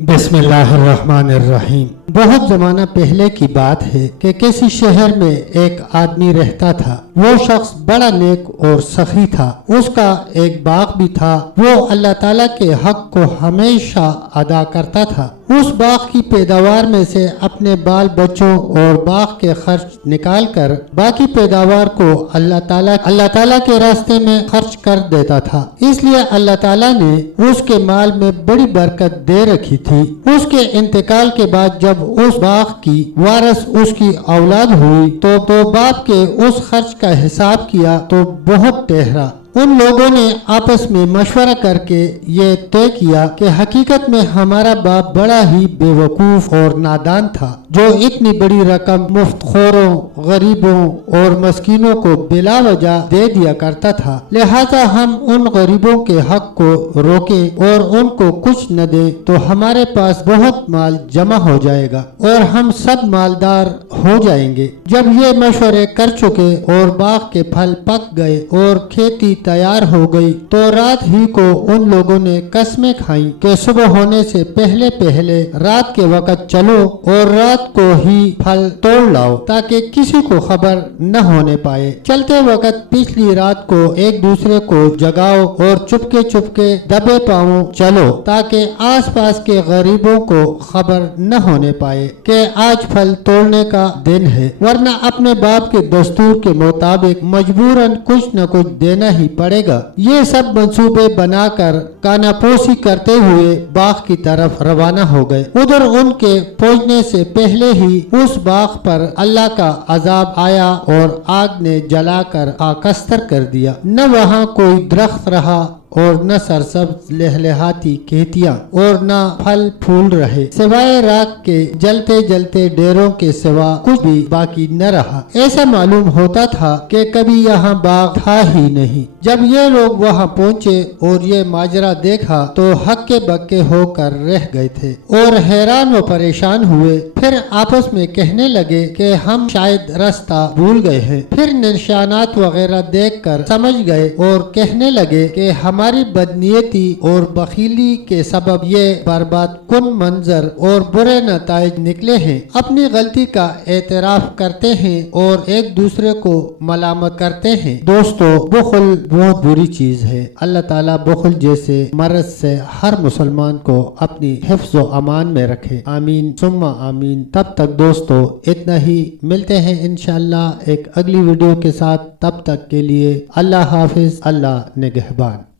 بسم اللہ الرحمن الرحیم۔ بہت زمانہ پہلے کی بات ہے کہ کسی شہر میں ایک آدمی رہتا تھا۔ وہ شخص بڑا نیک اور سخی تھا۔ اس کا ایک باغ بھی تھا۔ وہ اللہ تعالیٰ کے حق کو ہمیشہ ادا کرتا تھا۔ اس باغ کی پیداوار میں سے اپنے بال بچوں اور باغ کے خرچ نکال کر باقی پیداوار کو اللہ تعالیٰ کے راستے میں خرچ کر دیتا تھا۔ اس لیے اللہ تعالیٰ نے اس کے مال میں بڑی برکت دے رکھی تھی۔ اس کے انتقال کے بعد جب اس باغ کی وارث اس کی اولاد ہوئی تو باپ کے اس خرچ کا حساب کیا تو بہت ٹھہرا۔ ان لوگوں نے آپس میں مشورہ کر کے یہ طے کیا کہ حقیقت میں ہمارا باپ بڑا ہی بے وقوف اور نادان تھا، جو اتنی بڑی رقم مفت خوروں، غریبوں اور مسکینوں کو بلا وجہ دے دیا کرتا تھا۔ لہذا ہم ان غریبوں کے حق کو روکیں اور ان کو کچھ نہ دیں تو ہمارے پاس بہت مال جمع ہو جائے گا اور ہم سب مالدار ہو جائیں گے۔ جب یہ مشورے کر چکے اور باغ کے پھل پک گئے اور کھیتی تیار ہو گئی تو رات ہی کو ان لوگوں نے قسمیں کھائیں کہ صبح ہونے سے پہلے رات کے وقت چلو اور رات کو ہی پھل توڑ لاؤ تاکہ کسی کو خبر نہ ہونے پائے۔ چلتے وقت پچھلی رات کو ایک دوسرے کو جگاؤ اور چپکے دبے پاؤں چلو تاکہ آس پاس کے غریبوں کو خبر نہ ہونے پائے کہ آج پھل توڑنے کا دن ہے، ورنہ اپنے باپ کے دستور کے مطابق مجبوراً کچھ نہ کچھ دینا ہی پڑے گا۔ یہ سب منصوبے بنا کر کاناپوسی کرتے ہوئے باغ کی طرف روانہ ہو گئے۔ ادھر ان کے پہنچنے سے پہلے ہی اس باغ پر اللہ کا عذاب آیا اور آگ نے جلا کر خاکستر کر دیا۔ نہ وہاں کوئی درخت رہا اور نہ سرسبز لہلہاتی کھیتیاں اور نہ پھل پھول رہے، سوائے راکھ کے جلتے ڈیروں کے سوا کچھ بھی باقی نہ رہا۔ ایسا معلوم ہوتا تھا کہ کبھی یہاں باغ تھا ہی نہیں۔ جب یہ لوگ وہاں پہنچے اور یہ ماجرا دیکھا تو ہکے بکے ہو کر رہ گئے تھے اور حیران و پریشان ہوئے۔ پھر آپس میں کہنے لگے کہ ہم شاید راستہ بھول گئے ہیں۔ پھر نشانات وغیرہ دیکھ کر سمجھ گئے اور کہنے لگے کہ ہماری بدنیتی اور بخیلی کے سبب یہ برباد کن منظر اور برے نتائج نکلے ہیں۔ اپنی غلطی کا اعتراف کرتے ہیں اور ایک دوسرے کو ملامت کرتے ہیں۔ دوستو، بخل بہت بری چیز ہے۔ اللہ تعالیٰ بخل جیسے مرض سے ہر مسلمان کو اپنی حفظ و امان میں رکھے۔ آمین ثم آمین۔ تب تک دوستو اتنا ہی، ملتے ہیں انشاءاللہ ایک اگلی ویڈیو کے ساتھ۔ تب تک کے لیے اللہ حافظ، اللہ نگہبان۔